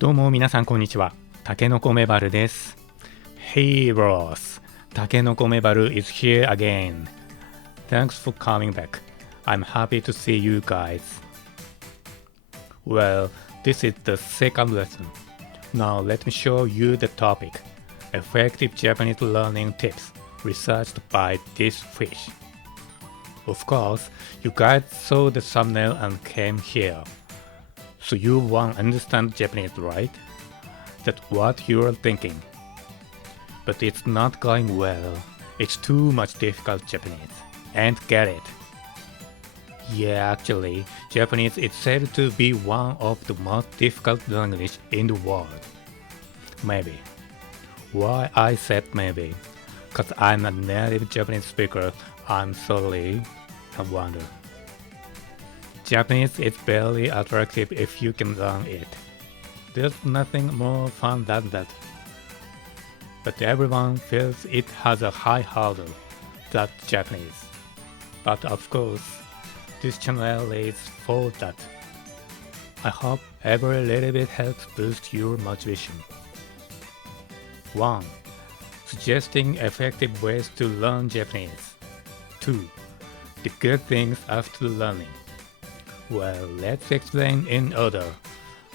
どうも皆さんこんにちは。たけのこめばるです。Hey bros! たけのこめばる is here again. Thanks for coming back. I'm happy to see you guys. Well, this is the second lesson. Now let me show you the topic. Effective Japanese learning tips researched by this fish. Of course, you guys saw the thumbnail and came here.So you won't understand Japanese, right? That's what you're thinking. But it's not going well. It's too much difficult Japanese. And get it. Yeah, actually, Japanese is said to be one of the most difficult languages in the world. Maybe. Why I said maybe? Cause I'm a native Japanese speaker. I'm sorry. I wonder.Japanese is very attractive if you can learn it. There's nothing more fun than that. But everyone feels it has a high hurdle, that's Japanese. But of course, this channel is for that. I hope every little bit helps boost your motivation. 1. Suggesting effective ways to learn Japanese. 2. The good things after learning.Well, let's explain in order.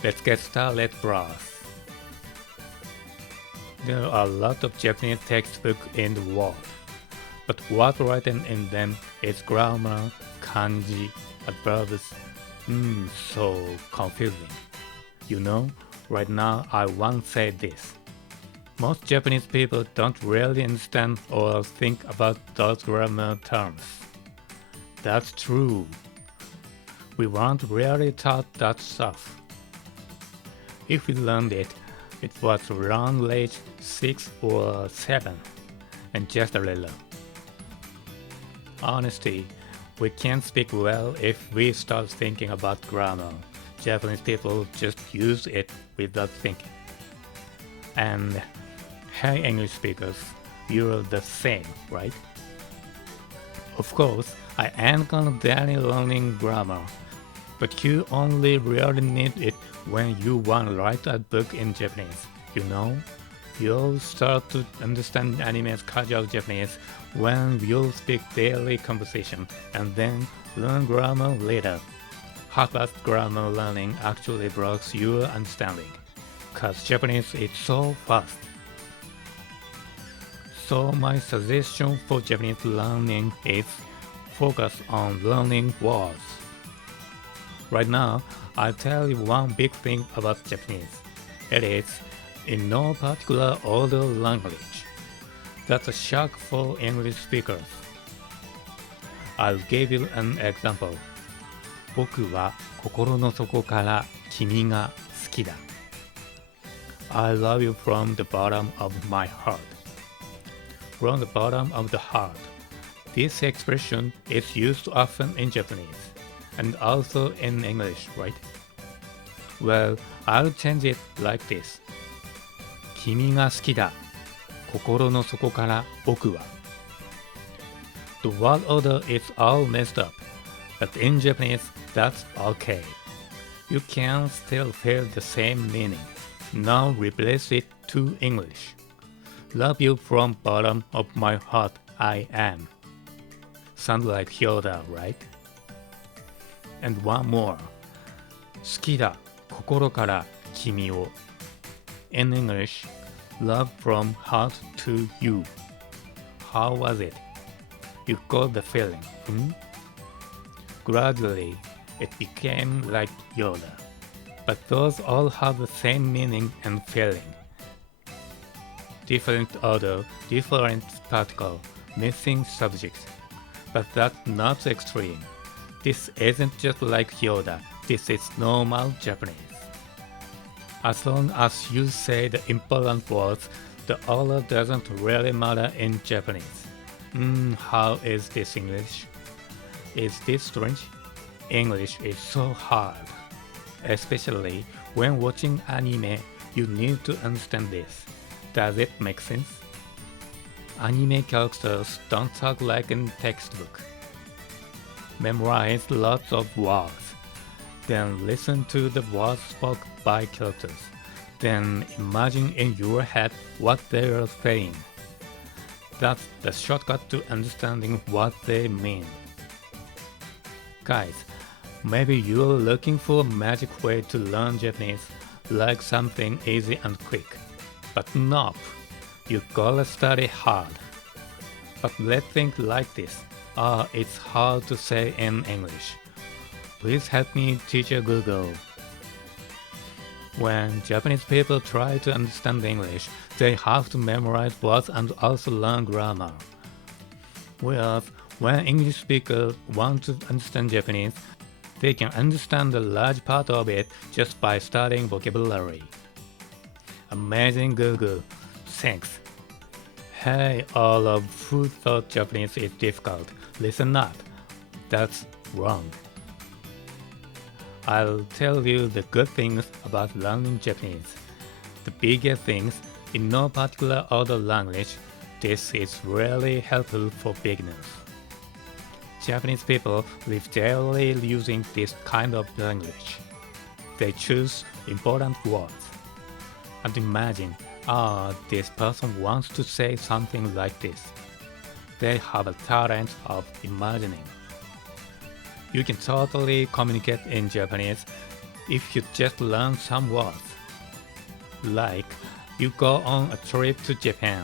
Let's get started, bros. There are a lot of Japanese textbooks in the world, but what's written in them is grammar, kanji, adverbs. So confusing. You know, right now I won't say this. Most Japanese people don't really understand or think about those grammar terms. That's true.We weren't really taught that stuff. If we learned it, it was around age 6 or 7, and just a little. Honestly, we can't speak well if we start thinking about grammar. Japanese people just use it without thinking. And hey English speakers, you're the same, right? Of course, I am currently learning grammar.But you only really need it when you want to write a book in Japanese. You know, you'll start to understand anime's casual Japanese when you'll speak daily conversation and then learn grammar later. Half-assed grammar learning actually blocks your understanding, cause Japanese is so fast. So my suggestion for Japanese learning is focus on learning words.Right now, I'll tell you one big thing about Japanese. It is, in no particular order language. That's a shock for English speakers. I'll give you an example. 僕は心の底から君が好きだ。I love you from the bottom of my heart. From the bottom of the heart. This expression is used often in Japanese.And also in English, right? Well, I'll change it like this. 君が好きだ。心の底から僕は。The word order is all messed up, but in Japanese, that's okay. You can still feel the same meaning. Now replace it to English. Love you from bottom of my heart, I am. Sound like Hyoda, right?And one more. 好きだ、心から君を。In English, love from heart to you. How was it? You got the feeling, Gradually, it became like Yoda. But those all have the same meaning and feeling. Different order, different particle, missing subjects. But that's not extreme.This isn't just like Yoda, this is normal Japanese. As long as you say the important words, the order doesn't really matter in Japanese. How is this English? Is this strange? English is so hard. Especially when watching anime, you need to understand this. Does it make sense? Anime characters don't talk like in textbook.Memorize lots of words. Then listen to the words spoken by characters. Then imagine in your head what they are saying. That's the shortcut to understanding what they mean. Guys, maybe you're looking for a magic way to learn Japanese, like something easy and quick. But nope, you gotta study hard. But let's think like this. It's hard to say in English. Please help me, teacher Google. When Japanese people try to understand English, they have to memorize words and also learn grammar. Whereas, when English speakers want to understand Japanese, they can understand a large part of it just by studying vocabulary. Amazing Google. Thanks. Hey, all of who thought Japanese is difficult, listen up. That's wrong. I'll tell you the good things about learning Japanese. The biggest things, in no particular order language, this is really helpful for beginners. Japanese people live daily using this kind of language. They choose important words. And imagine, this person wants to say something like this. They have a talent of imagining. You can totally communicate in Japanese if you just learn some words. Like, you go on a trip to Japan.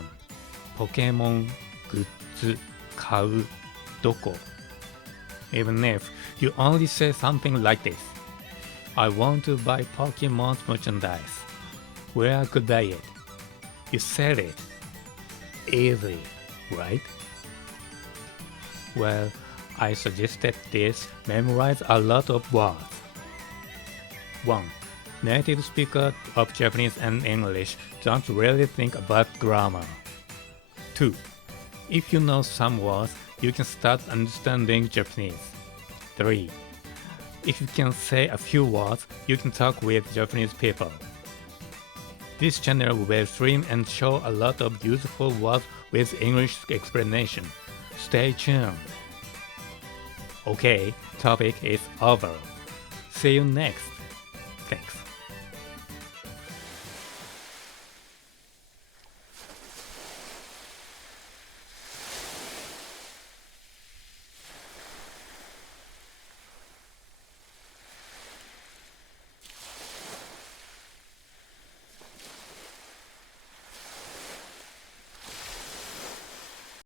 Pokemon グッズ買うどこ? Even if you only say something like this. I want to buy Pokemon merchandise. Where could I buy it? You said it. Easy, right? Well, I suggested this memorize a lot of words. 1. Native speakers of Japanese and English don't really think about grammar. 2. If you know some words, you can start understanding Japanese. 3. If you can say a few words, you can talk with Japanese people. This channel will stream and show a lot of useful words with English explanation. Stay tuned. Okay, topic is over. See you next. Thanks.